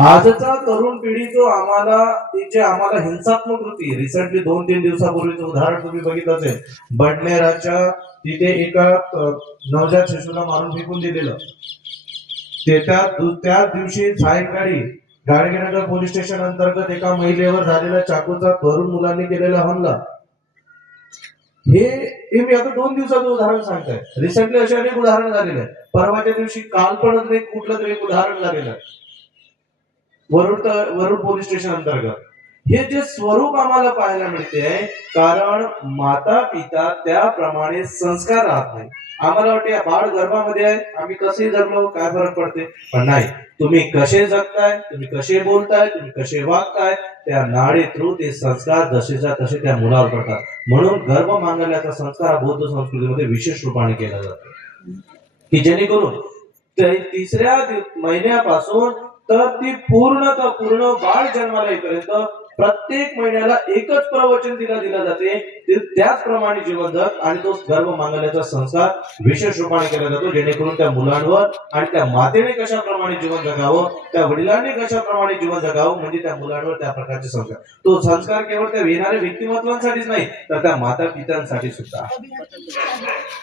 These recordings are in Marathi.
आजचा तरुण पिढी जो आम्हाला जे आम्हाला हिंसात्मक कृती रिसेंटली 2-3 दिवसापूर्वीचं उदाहरण तुम्ही बघितलं असेल. बडनेराच्या तिथे एका नवजात शिशूला मारून फेकून दिलेलं. त्याच दिवशी सायंकाळी गाडगेनगर पोलीस स्टेशन अंतर्गत एका महिलेवर झालेला चाकूचा तरुण मुलांनी केलेला हमला. हे मी आता 2 दिवसाचं उदाहरण सांगताय. रिसेंटली असे अनेक उदाहरण झालेले आहेत. परवाच्या दिवशी काल पण एक कुठलं तरी उदाहरण झालेलं आहे वरुड पोलीस स्टेशन अंतर्गत. हे जे स्वरूप आम्हाला पाहायला मिळते कारण माता पिता त्याप्रमाणे संस्कार राहत नाही. आम्हाला वाटते बाळ गर्भामध्ये आहे, आम्ही कसे जगलो काय फरक पडते, पण नाही. तुम्ही कसे जगताय, तुम्ही कसे बोलताय, तुम्ही कसे वागताय, त्या नाडी थ्रू ते संस्कार जसेच्या तसे त्या मुलावर पडतात. म्हणून गर्भ मांगल्याचा संस्कार बौद्ध संस्कृतीमध्ये विशेष रूपाने केला जातो की जेणेकरून तिसऱ्या महिन्यापासून तर ती पूर्ण बाळ जन्माला येईपर्यंत प्रत्येक महिन्याला एकच प्रवचन दिला जाते. त्याचप्रमाणे जीवन जग आणि तो गर्भ मांगल्याचा संस्कार विशेष रूपाने केला जातो जेणेकरून त्या मुलांवर आणि त्या मातेने कशाप्रमाणे जीवन जगावं, त्या वडिलांनी कशाप्रमाणे जीवन जगावं, म्हणजे त्या मुलांवर त्या प्रकारचे संस्कार. तो संस्कार केवळ त्या येणाऱ्या व्यक्तिमत्वांसाठीच नाही तर त्या माता पित्यांसाठी सुद्धा.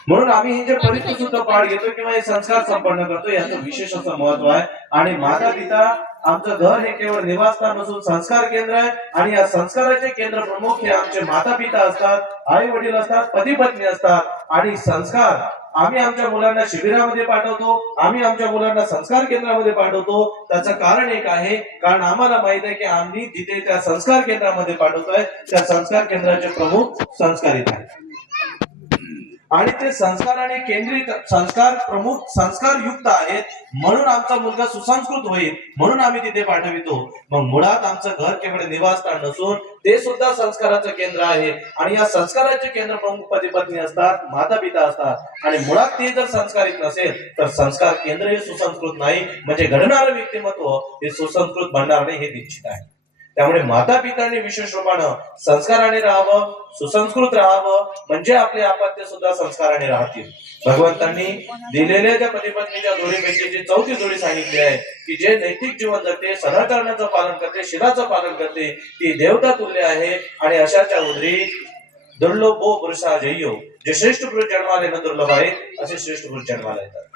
म्हणून आम्ही हे जे परिस्थिती सुद्धा पाठ घेतो किंवा हे संस्कार संपन्न करतो याचं विशेष असं महत्व आहे. आणि माता पिता आमचं घर हे केवळ निवासस्थान नसून संस्कार केंद्र आहे. आणि या संस्काराचे केंद्र प्रमुख हे आमचे माता पिता असतात, आई वडील असतात, पती पत्नी असतात. आणि संस्कार आम्ही आमच्या मुलांना शिबिरामध्ये पाठवतो, आम्ही आमच्या मुलांना संस्कार केंद्रामध्ये पाठवतो. त्याचं कारण एक आहे, कारण आम्हाला माहित आहे की आम्ही जिथे त्या संस्कार केंद्रामध्ये पाठवतोय त्या संस्कार केंद्राचे प्रमुख संस्कारित आहेत आणि ते संस्कार आणि केंद्रित संस्कार प्रमुख संस्कार युक्त आहेत. म्हणून आमचा मुलगा सुसंस्कृत होईल म्हणून आम्ही तिथे पाठवितो. मग मुळात आमचं घर केवळ निवासस्थान नसून ते सुद्धा संस्काराचं केंद्र आहे. आणि या संस्काराचे केंद्र प्रमुख पती पत्नी असतात, माता पिता असतात. आणि मुळात ते जर संस्कारित नसेल तर संस्कार केंद्र हे सुसंस्कृत नाही, म्हणजे घडणारं व्यक्तिमत्व हे सुसंस्कृत बनणार नाही हे निश्चित आहे. त्यामुळे माता पितांनी विशेष रूपानं संस्काराने राहावं, सुसंस्कृत राहावं, म्हणजे आपले अपत्य सुद्धा संस्काराने राहतील. भगवंतांनी दिलेल्या त्या पती पत्नीच्या जोडीपैकी जी चौथी जोडी सांगितली आहे की जे नैतिक जीवन जगते, सदाचरणाचं पालन करते, शिलाचं पालन करते, ती देवता तुल्य आहे. आणि अशाच्या उदरी दुर्लभो पुरुषा जय्यो, जे श्रेष्ठ पुरुष जन्माला न दुर्लभ आहेत असे श्रेष्ठ पुरुष जन्माला येतात.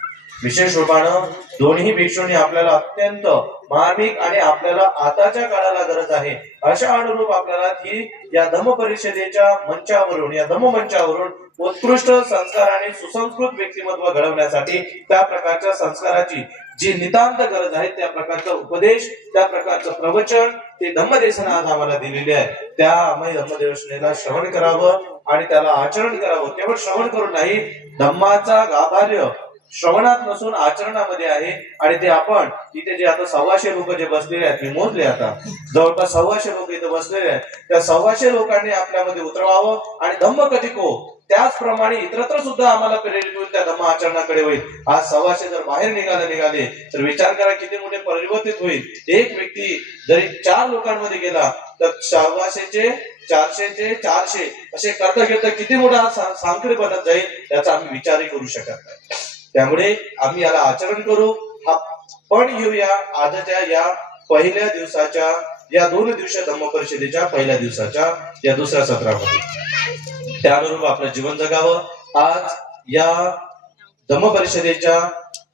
विशेष रूपानं दोन्ही भिक्षूंनी आपल्याला अत्यंत मार्मिक आणि आपल्याला आताच्या काळाला गरज आहे अशा अनुरूप आपल्याला ती या धम्म परिषदेच्या मंचावरून, या धम्म मंचावरून उत्कृष्ट संस्कार आणि सुसंस्कृत व्यक्तिमत्व घडवण्यासाठी त्या प्रकारच्या संस्काराची जी नितांत गरज आहे त्या प्रकारचा उपदेश, त्या प्रकारचं प्रवचन ते धम्मदेशन आज आम्हाला दिलेले आहे. त्या आम्ही धम्मदेशनेला श्रवण करावं आणि त्याला आचरण करावं. केवळ श्रवण करून नाही, धम्माचा गाभार्य श्रवणात नसून आचरणामध्ये आहे. आणि ते आपण इथे जे आता 125 लोक जे बसलेले आहेत, मी मोजले आता जवळपास 125 लोक इथे बसलेले आहेत, त्या 125 लोकांनी आपल्यामध्ये उतरवावं आणि धम्म कथिको त्याचप्रमाणे इतरत्र सुद्धा आम्हाला प्रेरित होईल त्या धम्म आचरणाकडे होईल. आज 125 जर बाहेर निघाले तर विचार करा किती मोठे परिवर्तित होईल. एक व्यक्ती जरी 4 लोकांमध्ये गेला तर 125चे 400चे 400 असे करता किती मोठा सांकडी बनत जाईल याचा आम्ही विचारही करू शकत नाही. त्यामुळे आम्ही याला आचरण करू. पण घेऊया आजच्या या पहिल्या दिवसाच्या, या 2 दिवसीय धम्म परिषदेच्या पहिल्या दिवसाच्या या दुसऱ्या सत्रामध्ये त्यानुरूप आपलं जीवन जगावं. आज या धम्म परिषदेच्या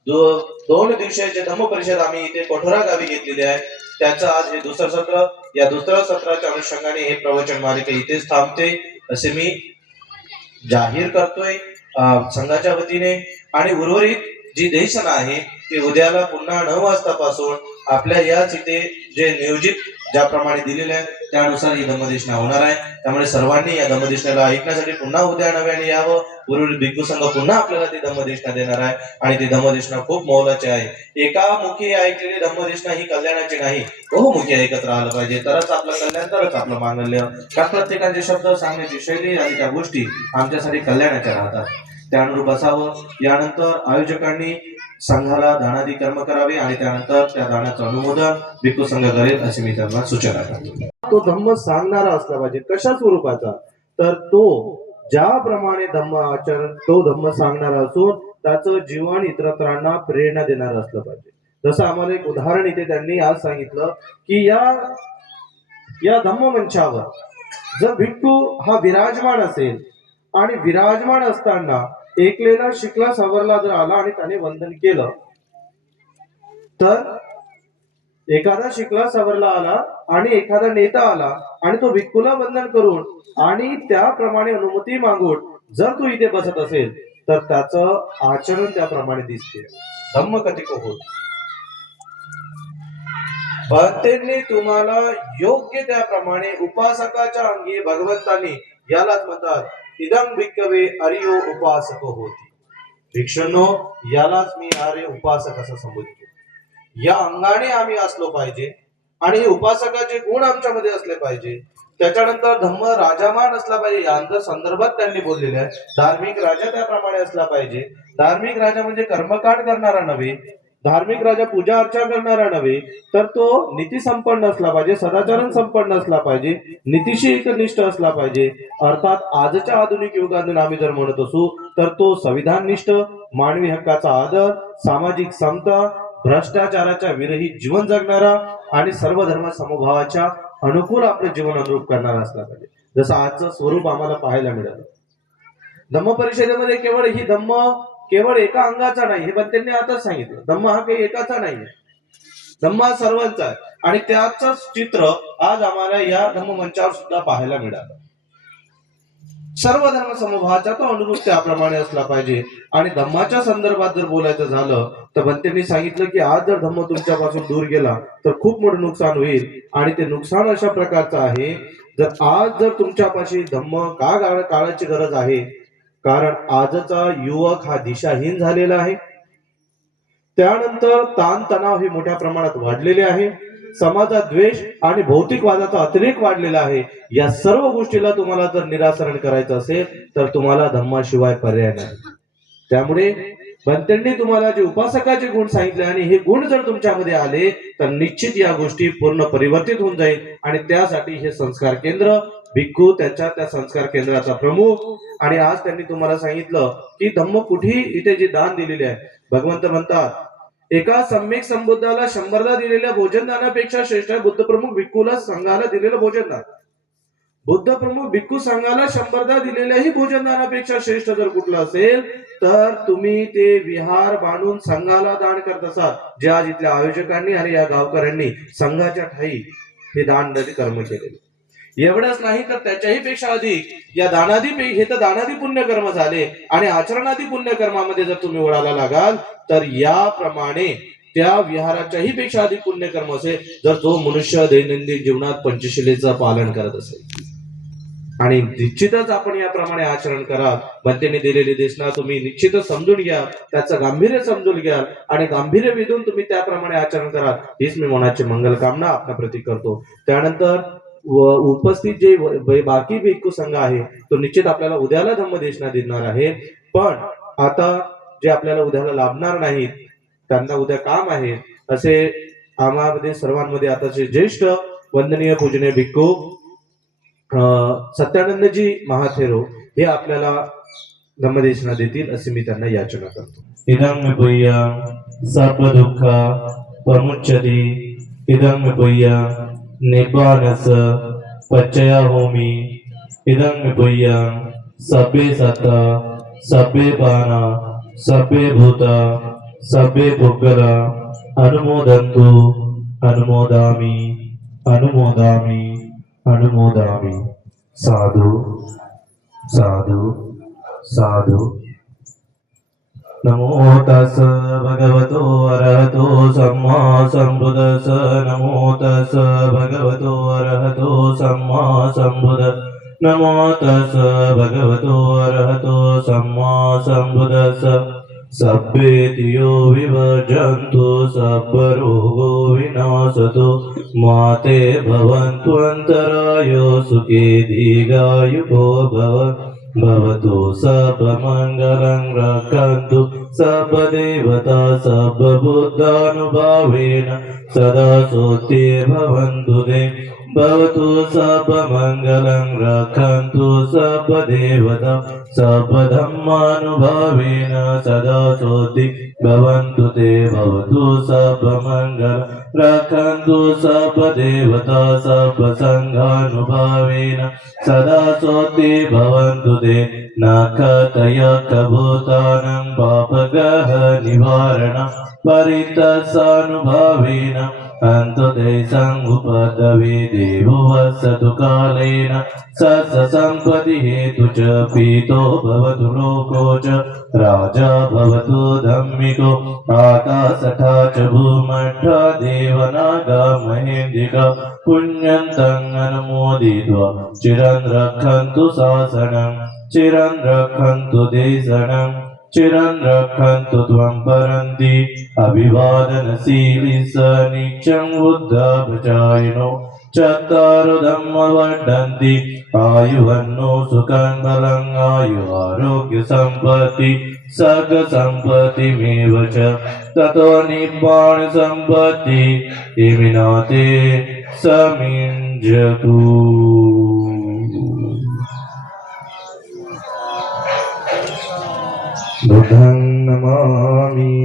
2 दिवसाचे धम्म परिषद आम्ही इथे कोठोरा गावी घेतलेली आहे. त्याचं आज हे दुसरं सत्र. या दुसऱ्या सत्राच्या अनुषंगाने हे प्रवचन मालिका इथेच थांबते असे मी जाहीर करतोय संघाच्या वतीने. आणि उर्वरित जी देशन आहे ते उद्याला पुन्हा 9 वाजतापासून आपल्या याच इथे जे नियोजित ज्याप्रमाणे दिलेले आहे त्यानुसार ही धम्मदेशना होणार आहे. त्यामुळे सर्वांनी या धम्मदेशनाला ऐकण्यासाठी पुन्हा उद्या नव्याने यावं. उर्वरित भिक्खू संघ पुन्हा आपल्याला ती धम्मदेशना देणार आहे आणि ती धम्मदेशना खूप मोलाची आहे. एकामुखी ऐकलेली धम्मदेशना ही कल्याणाची नाही, बहुमुखी ऐकत राहिलं पाहिजे, तरच आपलं कल्याण, तरच आपलं मांगल्य. कारण प्रत्येकाचे शब्द सांगण्याची शैली आणि त्या गोष्टी आमच्यासाठी कल्याणाच्या राहतात. त्यानुरूप असावं. यानंतर आयोजकांनी संघाला दानादी कर्म करावे आणि त्यानंतर त्या दानाचं अनुमोदन भिक्खू संघ करेल अशी मी त्यांना सूचना करतो. तो धम्म सांगणारा असला पाहिजे. कशा स्वरूपाचा, तर तो ज्याप्रमाणे धम्म आचरण तो धम्म सांगणारा असून त्याचं जीवन इतरांना प्रेरणा देणारं असलं पाहिजे. जसं आम्हाला एक उदाहरण इथे त्यांनी आज सांगितलं की या धम्ममंचावर जर भिक्खू हा विराजमान असेल आणि विराजमान असताना एकलेला शिकला सवरला जर आला आणि त्याने वंदन केलं, तर एखादा शिकला सवरला आला आणि एखादा नेता आला आणि तो भिक्खूला वंदन करून आणि त्याप्रमाणे अनुमती मागून जर तू इथे बसत असेल तर त्याचं आचरण त्याप्रमाणे दिसते. धम्म कथिको होत. भक्तांनी तुम्हाला योग्य त्याप्रमाणे उपासकाच्या अंगी भगवंतांनी यालाच म्हणतात इदं भिक्खवे आर्यो उपासक होती. भिक्षुंनो, यालाच मी आर्य उपासक असं संबोधितो. या अंगाने आम्ही असलो पाहिजे आणि उपासकाचे गुण आमच्यामध्ये असले पाहिजे. त्याच्यानंतर धम्म राजामान असला पाहिजे, यांच्या संदर्भात त्यांनी बोललेले आहे. धार्मिक राजा त्याप्रमाणे असला पाहिजे. धार्मिक राजा म्हणजे कर्मकांड करणारा नव्हे, धार्मिक राजा पूजा अर्चा करणारा नव्हे, तर तो नीती संपन्न असला पाहिजे, सदाचरण संपन्न असला पाहिजे, नीतीशी एकनिष्ठ असला पाहिजे. अर्थात आजच्या आधुनिक युगातून आम्ही जर म्हणत असू तर तो संविधाननिष्ठ, मानवी हक्काचा आदर, सामाजिक समता, भ्रष्टाचाराच्या विरहित जीवन जगणारा आणि सर्व धर्म समभावाच्या अनुकूल आपले जीवन अनुरूप करणारा असला पाहिजे. जसं आजचं स्वरूप आम्हाला पाहायला मिळालं. धम्म परिषदेमध्ये केवळ ही धम्म केवळ एका अंगाचा नाही, हे पण त्यांनी आताच सांगितलं. धम्म हा काही एकाचा नाहीये, धम्म हा सर्वांचा आहे आणि त्याच चित्र आज आम्हाला या धम्म मंचावर सुद्धा पाहायला मिळालं. सर्व धर्म समूहाचा तो अनुरूप त्याप्रमाणे असला पाहिजे. आणि धम्माच्या संदर्भात जर बोलायचं झालं तर भंतेंनी सांगितलं की आज जर धम्म तुमच्यापासून दूर गेला तर खूप मोठं नुकसान होईल. आणि ते नुकसान अशा प्रकारचं आहे, जर तुमच्यापाशी धम्म काळाची गरज आहे, कारण आजचा युवक हा दिशाहीन झालेला आहे. त्यानंतर ताणतणाव हे मोठ्या प्रमाणात वाढलेले आहे. समाजात द्वेष आणि भौतिकवादाचा अतिरेक वाढलेला आहे. या सर्व गोष्टीला तुम्हाला जर निराकरण करायचं असेल तर तुम्हाला धम्माशिवाय पर्याय नाही. त्यामुळे भंतेंनी तुम्हाला जे उपासकाचे गुण सांगितले आणि हे गुण जर तुमच्यामध्ये आले तर निश्चित या गोष्टी पूर्ण परिवर्तित होऊन जाईल. आणि त्यासाठी हे संस्कार केंद्र, भिक्खू त्या संस्कार केंद्राचा प्रमुख, आणि आज त्यांनी तुम्हाला सांगितलं की धम्म कुठेही इथे जे दान दिलेले आहे, भगवंत म्हणतात एका सम्यक संबुद्धाला 100दा दिलेल्या भोजनदानापेक्षा श्रेष्ठ आहे बुद्ध प्रमुख भिक्खूला संघाला दिलेलं भोजनदान. बुद्ध प्रमुख भिक्खू संघाला 100दा दिलेल्याही भोजनदानापेक्षा श्रेष्ठ जर कुठलं असेल तर तुम्ही ते विहार बांधून संघाला दान करत असाल, जे आज इथल्या आयोजकांनी आणि या गावकऱ्यांनी संघाच्या ठाई हे दान कर्म केलेले. एवढंच नाही तर त्याच्याही पेक्षा अधिक या हे तर दानादी पुण्यकर्म झाले. आणि आचरणादी पुण्यकर्मामध्ये जर तुम्ही ओढायला लागाल तर याप्रमाणे त्या विहाराच्याही पेक्षा अधिक पुण्यकर्म असेल जर जो मनुष्य दैनंदिन जीवनात पंचशिलेचं पालन करत असेल. आणि निश्चितच आपण याप्रमाणे आचरण करा. भंतेने दिलेली देशना तुम्ही निश्चितच समजून घ्या, त्याचं गांभीर्य समजून घ्या आणि गांभीर्य विधून तुम्ही त्याप्रमाणे आचरण करा. हीच मी मनाची मंगलकामना आपल्या प्रती करतो. त्यानंतर उपस्थित जे बाकी भिक्खू संघ आहे तो निश्चित आपल्याला उद्याला धम्मदेशना देणार आहे. पण आता जे आपल्याला उद्याला लाभणार नाहीत त्यांना उद्या काम आहे. असे आम्हामध्ये सर्वांमध्ये आताचे ज्येष्ठ वंदनीय पूजनीय भिक्खू सत्यानंदजी महाथेरो हे आपल्याला धम्मदेशना देतील असे मी त्यांना याचना करतो. इदं पुय्यं सर्व दुःख प्रमुच्यते, इदं पुय्यं निब्बानस पच्चय होमी, इदं पुय्यं सब्बे सत्ता सब्बे पाना सब्बे भूता सब्बे पुग्गला अनुमोदन्तु अनुमोदामि अनुमोदामि अनुमोदामि. साधु साधु साधु. नमो तस् भगवतो अरहतो सम्मा सम्बुद्धस्स. नमो तस् भगवतो अरहतो सम्मा सम्बुद्धस्स. नमो तस् भगवतो अरहतो सम्मा सम्बुद्धस्स. सब्बे तियो विवर्जन्तु सब्बरोगो विनाशतो माते भवन्तु अन्तरायो सुखे दीर्घायुको भवतु सर्वमङ्गलं रक्षन्तु सर्वदेवता सर्वबुद्धानुभावेन सदा सोत्ये भवन्तु ते. भवतु सर्वमङ्गलं रक्षन्तु सर्वदेवता सर्वधर्मानुभावेन सदा सोऽस्ति भवन्तु ते भवतु सर्वमङ्गलं रक्षन्तु सर्वदेवता सर्वसङ्घानुभावेन सदा सोऽस्ति भवन्तु ते नाकतयकभूतानां पापग्रह निवारण परितसानुभावेन अन्तदेशं उपदवे देवो वसतु कालेन सत्सम्पत्ति हेतु च पीतो भवतु लोको च राजा भवतु धम्मिको आता सखा च भूमठा देवनागा महेन्द्रिका पुण्यन्तं अनुमोदित्वा चिरं रक्षन्तु शासनं चिरं रक्षन्तु देशनं चिरं रक्षन्तु त्वं परन्ति अभिवादनशीली स नित्यं बुद्धप्रचारिणो चत्वारो धम्मा वर्धन्ति आयुवन्नो सुखं बलं आयुरारोग्यसम्पत्ति सर्गसम्पत्तिमेव च ततो निब्बाणसम्पत्ति इमिनाते समिञ्जतु। बुद्धं नमामि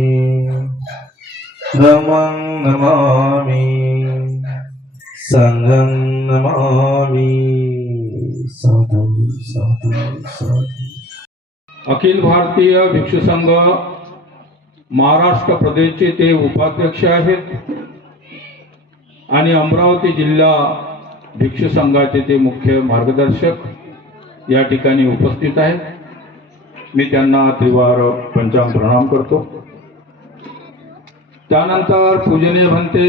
धम्मं नमामि संघं नमामि साधु साधु साधु। अखिल भारतीय भिक्षू संघ महाराष्ट्र प्रदेशचे ते उपाध्यक्ष आहेत आणि अमरावती जिल्हा भिक्षू संघाचे ते मुख्य मार्गदर्शक या ठिकाणी उपस्थित आहेत। मी त्यांना त्रिवार पंचांग प्रणाम करतो। त्यानंतर पूजनीय भंते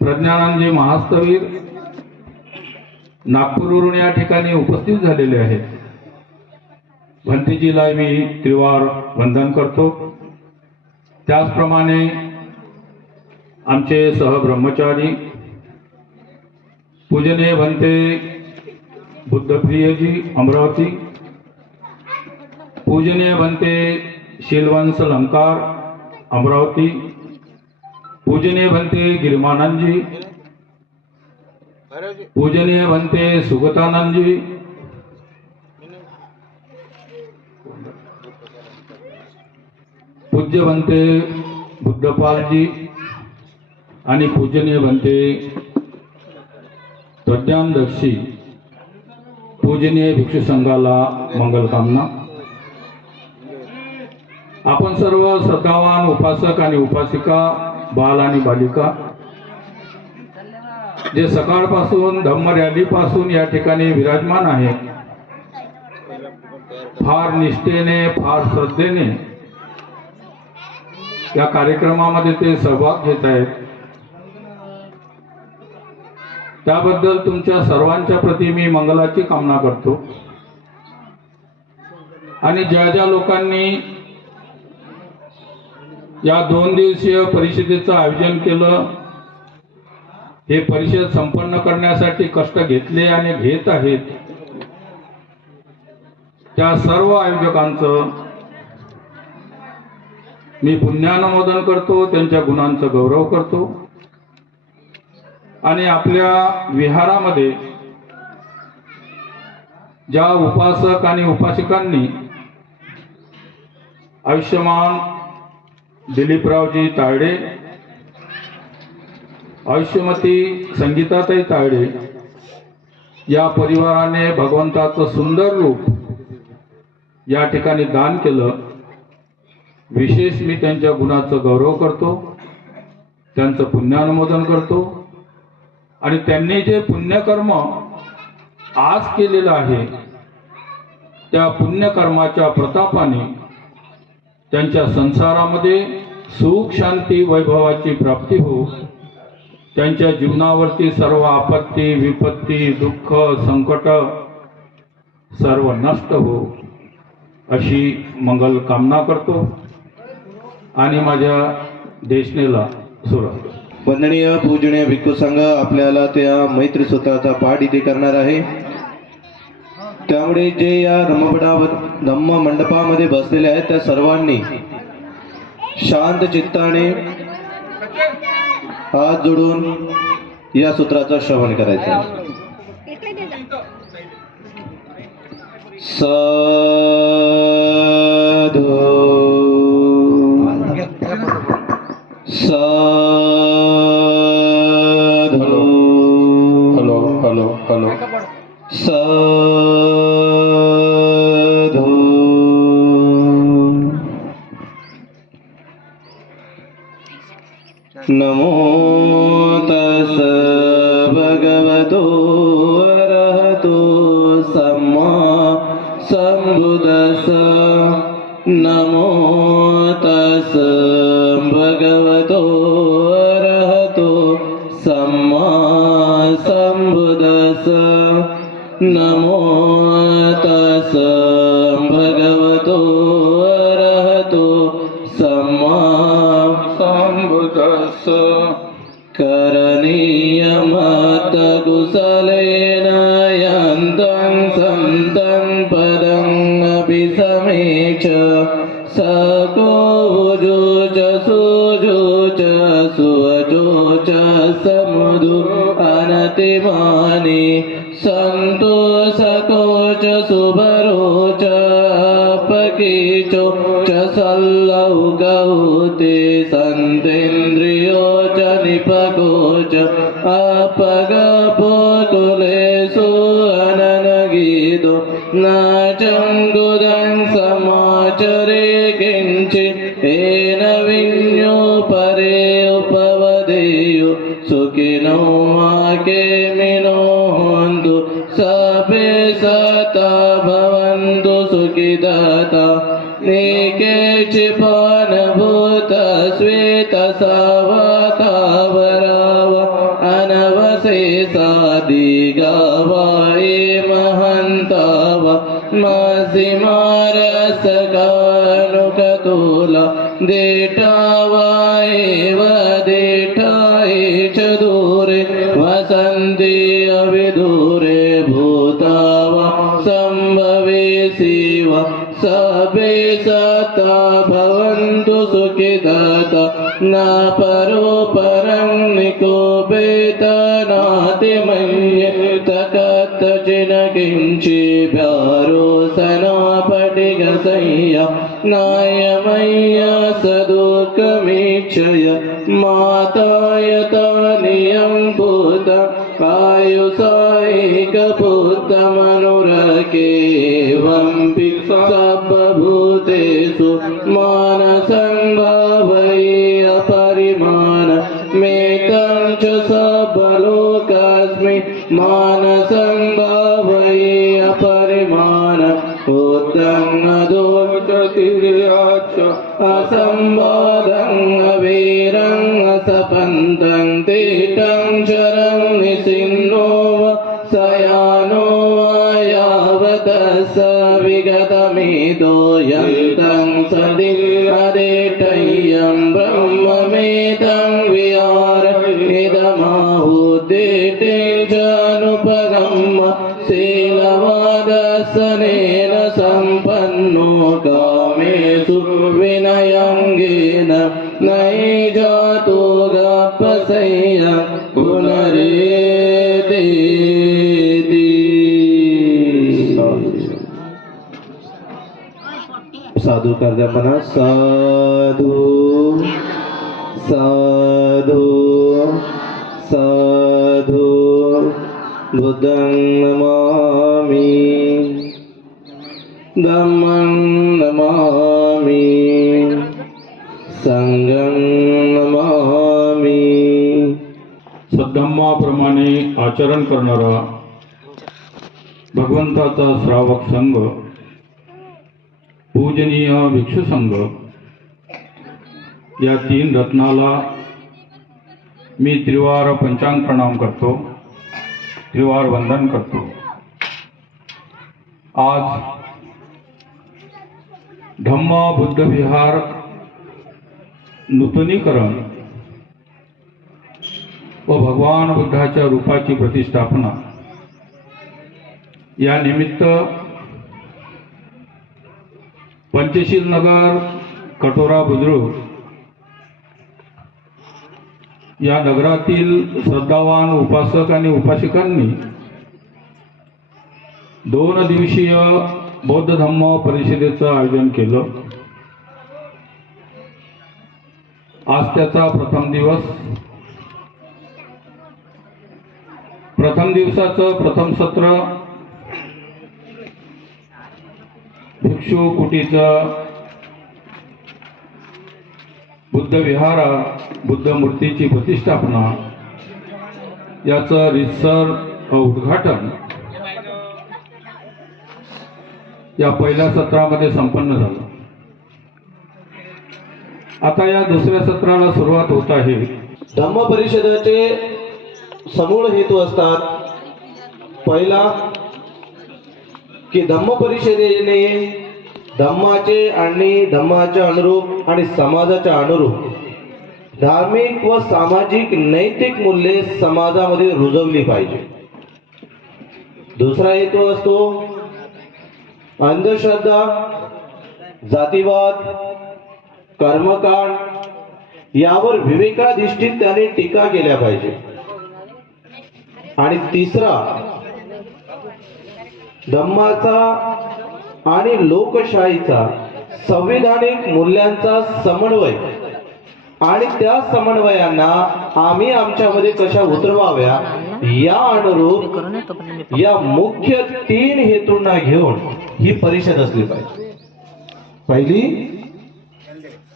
प्रज्ञानंदजी महास्तवीर नागपूरवरून या ठिकाणी उपस्थित झालेले आहेत। भंतेजीला मी त्रिवार वंदन करतो। त्याचप्रमाणे आमचे सहब्रह्मचारी पूजनीय भंते बुद्धप्रियजी अमरावती, पूजनीय भंते शीलवंश लंकार अमरावती, पूजनीय भंते गिरिमानंदजी, पूजनीय भंते सुगतानंदजी, पूज्य भंते बुद्धपालजी आणि पूजनीय भंते प्रज्ञानदक्षी पूजनीय भिक्षू संघाला मंगलकामना। आपण सर्व श्रद्धावान उपासक आणि उपासिका, बाल आणि बालिका जे सकाळपासून धम्म रॅलीपासून या ठिकाणी विराजमान आहेत, फार निष्ठेने फार श्रद्धेने या कार्यक्रमामध्ये ते सहभाग घेत आहेत, त्याबद्दल तुमच्या सर्वांच्या प्रती मी मंगलाची कामना करतो। आणि ज्या ज्या लोकांनी या 2 दिवसीय परिषदेचं आयोजन केलं, हे परिषद संपन्न करण्यासाठी कष्ट घेतले आणि घेत आहेत, त्या सर्व आयोजकांचं मी पुण्यानुमोदन करतो, त्यांच्या गुणांचा गौरव करतो। आणि आपल्या विहारामध्ये ज्या उपासक आणि उपासिकांनी आयुष्यमान दिलीपरावजी तायडे, आयुष्यमती संगीताताई तायडे या परिवाराने भगवंताचं सुंदर रूप या ठिकाणी दान केलं, विशेष मी त्यांच्या गुणाचा गौरव करतो, त्यांचं पुण्यानुमोदन करतो। आणि त्यांनी जे पुण्यकर्म आज केलेलं आहे, त्या पुण्यकर्माच्या प्रतापाने त्यांच्या संसारामध्ये सुख शांती वैभवाची प्राप्ती हो, त्यांच्या जीवनावरती सर्व आपत्ती विपत्ती दुःख संकट सर्व नष्ट हो, अशी मंगल कामना करतो आणि माझ्या देशनेला सुरत। वंदनीय पूजनीय भिक्खू संघ आपल्याला त्या मैत्री सूत्राचा पाठ इथे करणार आहे। त्यामुळे जे या धम्म मंडपामध्ये बसलेले आहेत त्या सर्वांनी शांत चित्ताने हात जोडून या सूत्राचं श्रवण करायचं आहे. साधू साधू हॅलो हॅलो हॅलो साधू नमो तस् भगवतो अरहतो सम्मा संबुद्धस्स नमो तस् भगवतो अरहतो सम्मा संबुद्धस्स नमो तस् भगवतो अरहतो सम्मा संबुद्धस्स करणीयमत्कुशलेन यन्तं सन्तं पदं अभिसमीक्ष सको उजुच सुजुच सुवचोच समुदु अनतिमानि सन्तोषकोच सुभरोच अपकीचो च सल्लौकौते सन्तेन्द्रियो च निपकोच अपगपोकुलेषु अननगीतो नाचङ्गुदं समाचरे किञ्चित् येन विඤ्ञो परे उपवदेयो सुखिनो माकेमिनो हन्तु सभे सता भवन्तु सुखिदाता निकेचिपानभूत श्वेतसावतावराव अनवशेषादिगावाये महन्ताव मासिमारसकानुकतुला देटावायेव देटाये च दूरे वसन्ति अविदूरे भूतावा सम्भवे शिव सभे सता भवन्तु सुखिदाता न परो परं निकोपेत नातिमन्येत कथचिन किञ्चिभ्यारोसनापटिगसंय नायमय्य सदुःखमीक्षय मातायतानियं भूत आयुषायिकपुत्रमनुरकेवं सर्वभूतेषु मानसं भावये अपरिमाण मेतं च सबलोकस्मि मानसं भावये अपरिमाण भूतं अदोचतिर्याच असम्बाधं अवीरं असपन्तं तीर्थं चरं निसिन्नो सयानो यावतः स विगतमितो यन्तं सदिदेटय्यं ब्रह्ममेतं विहार इदमाहुदेटे चानुपगम्य शीलवादसनेन सम्पन्नो कामेषु विनयङ्गेन नहि जातो गपसय्य पुनरेति साधू करद्या म्हणा साधू साधू साधू बुद्धं नमामि धम्मं नमामि संघं नमामि. सद्धम्माप्रमाणे आचरण करणारा भगवंताचा श्रावक संघ पूजनीय भिक्षू संघ या तीन रत्नाला मी त्रिवार पंचांग प्रणाम करतो, त्रिवार वंदन करतो. आज धम्म बुद्ध विहार नूतनीकरण व भगवान बुद्धाच्या रूपाची प्रतिष्ठापना या निमित्त पंचशील नगर कटोरा बुद्रुक या नगरातील श्रद्धावान उपासक आणि उपासिकांनी 2 दिवसीय बौद्ध धम्म परिषदेचं आयोजन केलं. आज त्याचा प्रथम दिवस. प्रथम दिवसाचं प्रथम सत्र भिक्षू कुटीचं बुद्ध विहार, बुद्ध मूर्तीची प्रतिष्ठापना याचं रितसर उद्घाटन या पहिल्या सत्रामध्ये संपन्न झालं. आता या दुसऱ्या सत्राला सुरुवात होत आहे. धम्म परिषदेचे समूळ हेतू असतात. पहिला की धम्म परिषदेने धम्माचे आणि धम्माच्या अनुरूप आणि समाजाच्या अनुरूप धार्मिक व सामाजिक नैतिक मूल्ये समाजामध्ये रुजवली पाहिजे. दुसरा हेतू असतो अंधश्रद्धा, जातीवाद, कर्मकांड यावर विवेकाधिष्ठित त्याने टीका केल्या पाहिजे. आणि तिसरा धम्माचा आणि लोकशाहीचा संविधानिक मूल्यांचा समन्वय आणि त्या समन्वयांना आम्ही आमच्यामध्ये कशा उतरवाव्या या अनुरूप या मुख्य 3 हेतूंना घेऊन ही परिषद असली पाहिजे. पहिली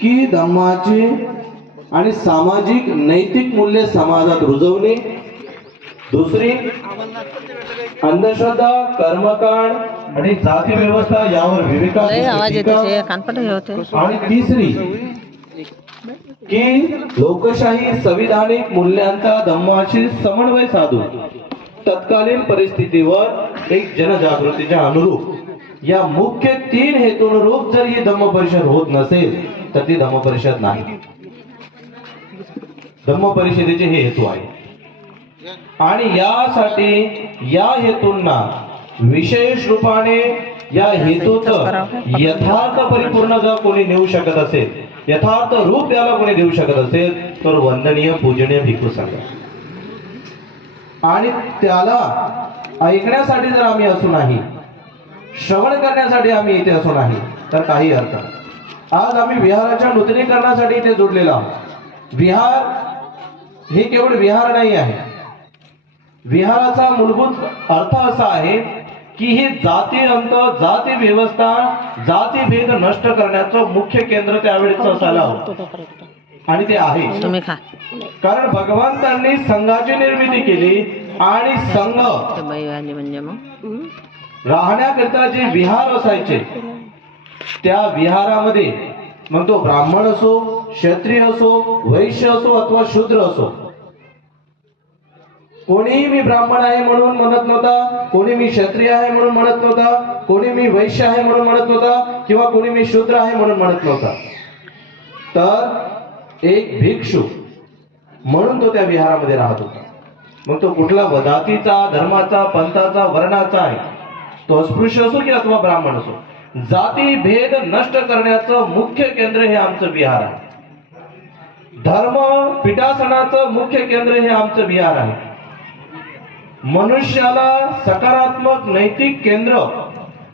की धम्माची आणि सामाजिक नैतिक मूल्ये समाजात रुजवणे. दुसरी अंधश्रद्धा, कर्मकांड आणि जाती व्यवस्था यावर विवेकाधिष्ठित टीका. आणि तिसरी की लोकशाही संविधानिक मूल्यांचा धम्माशी समन्वय साधून तत्कालीन परिस्थितीवर एक जनजागृतीच्या अनुरूप या मुख्य 3 हेतूनुरूप जर ही धम्म परिषद होत नसेल तर ती धम्म परिषद नाही. धम्म परिषदेचे हे हेतू आहे. आणि यासाठी या हेतूंना विशेष रूपाने या हेतूचं यथार्थ परिपूर्ण जर कोणी नेऊ शकत असेल, यथार्थ रूप त्याला कोणी देऊ शकत असेल तर वंदनीय पूजनीय भिक्खू संघ. आणि त्याला ऐकण्यासाठी जर आम्ही असू नाही, श्रवण करण्यासाठी आम्ही इथे असू नाही तर काही अर्थ नाही. आज आम्ही विहाराच्या नूतनीकरणासाठी इथे जोडलेलो आहोत. विहार हे केवळ विहार नाही आहे. विहाराचा मूलभूत अर्थ असा आहे की ही जाती अंत, जाती व्यवस्था, जाती भेद नष्ट करण्याचं मुख्य केंद्र त्यावेळेस असायला हवं. आणि ते आहे. कारण भगवंतांनी संघाची निर्मिती केली आणि संघ राहण्याकरिता जे विहार असायचे त्या विहारामध्ये मग तो ब्राह्मण असो, क्षत्रिय असो, वैश्य असो अथवा शूद्र असो, कोणीही मी ब्राह्मण आहे म्हणून म्हणत नव्हता, कोणी मी क्षत्रिय आहे म्हणून म्हणत नव्हता, कोणी मी वैश्य आहे म्हणून म्हणत नव्हता किंवा कोणी मी शूद्र आहे म्हणून म्हणत नव्हता. तर एक भिक्षू म्हणून तो त्या विहारामध्ये राहत होता. मग तो कुठला जातीचा, धर्माचा, पंथाचा, वर्णाचा आहे, तो अस्पृश्य असो की अथवा ब्राह्मण असो, जाती भेद नष्ट करण्याचं मुख्य केंद्र हे आमचं विहार आहे. धर्म पीठासनाचं मुख्य केंद्र हे आमचं विहार आहे. मनुष्याला सकारात्मक नैतिक केंद्र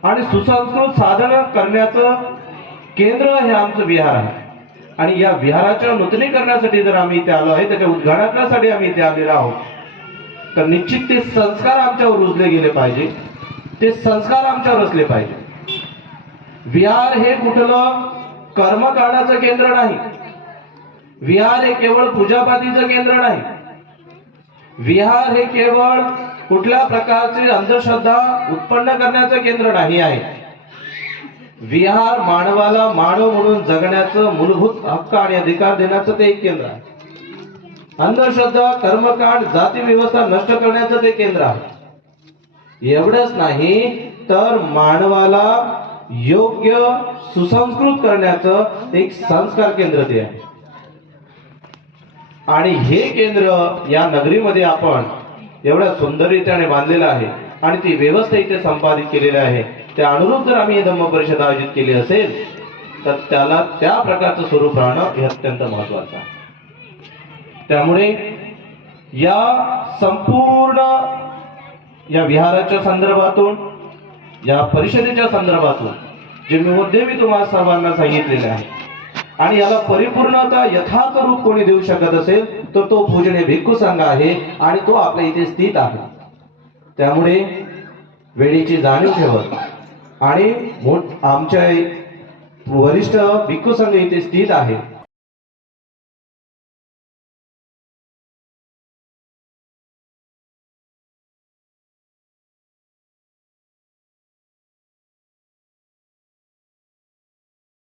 आणि सुसंस्कृत साधन करण्याचं केंद्र हे आमचं विहार आहे. आणि या विहाराच्या नूतनीकरणासाठी जर आम्ही इथे आलो आहे, त्याच्या उद्घाटनासाठी आम्ही इथे आलेलो आहोत, तर निश्चित ते संस्कार आमच्यावर रुजले गेले पाहिजे. ते संस्कार आमच्यावर असले पाहिजे. विहार हे कुठलं कर्मकांडाचं केंद्र नाही. विहार हे केवळ पूजापातीचं केंद्र नाही. विहार हे केवळ कुठल्या प्रकारची अंधश्रद्धा उत्पन्न करण्याचं केंद्र नाही आहे. विहार मानवाला मानव म्हणून जगण्याचं मूलभूत हक्क आणि अधिकार देण्याचं ते एक केंद्र आहे. अंधश्रद्धा, कर्मकांड, जाती व्यवस्था नष्ट करण्याचं ते केंद्र आहे. एवढंच नाही तर मानवाला योग्य सुसंस्कृत करण्याचं एक संस्कार केंद्र ते आहे. आणि हे केंद्र या नगरीमध्ये आपण एवढ्या सुंदररीत्याने बांधलेलं आहे आणि ती व्यवस्था इथे संपादित केलेली आहे. त्या अनुरूप जर आम्ही धम्म परिषद आयोजित केली असेल तर त्याला त्या प्रकारचं स्वरूप राहणं हे अत्यंत महत्वाचं आहे. त्यामुळे या संपूर्ण या विहाराच्या संदर्भातून, या परिषदेच्या संदर्भातून जे मुद्दे मी तुम्हाला सर्वांना सांगितलेले आहे आणि याला परिपूर्णता यथार्थ रूप कोणी देऊ शकत असेल तर तो पूजनीय भिक्खू संघ आहे आणि तो आपल्या इथे स्थित आहे. त्यामुळे वेळेची जाणीव ठेवत आणि आमच्या वरिष्ठ भिक्खू संघ इथे स्थित आहे